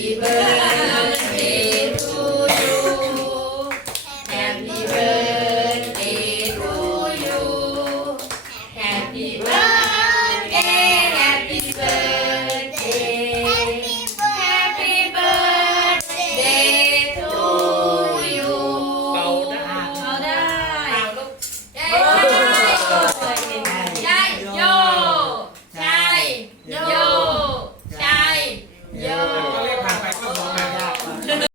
Happy.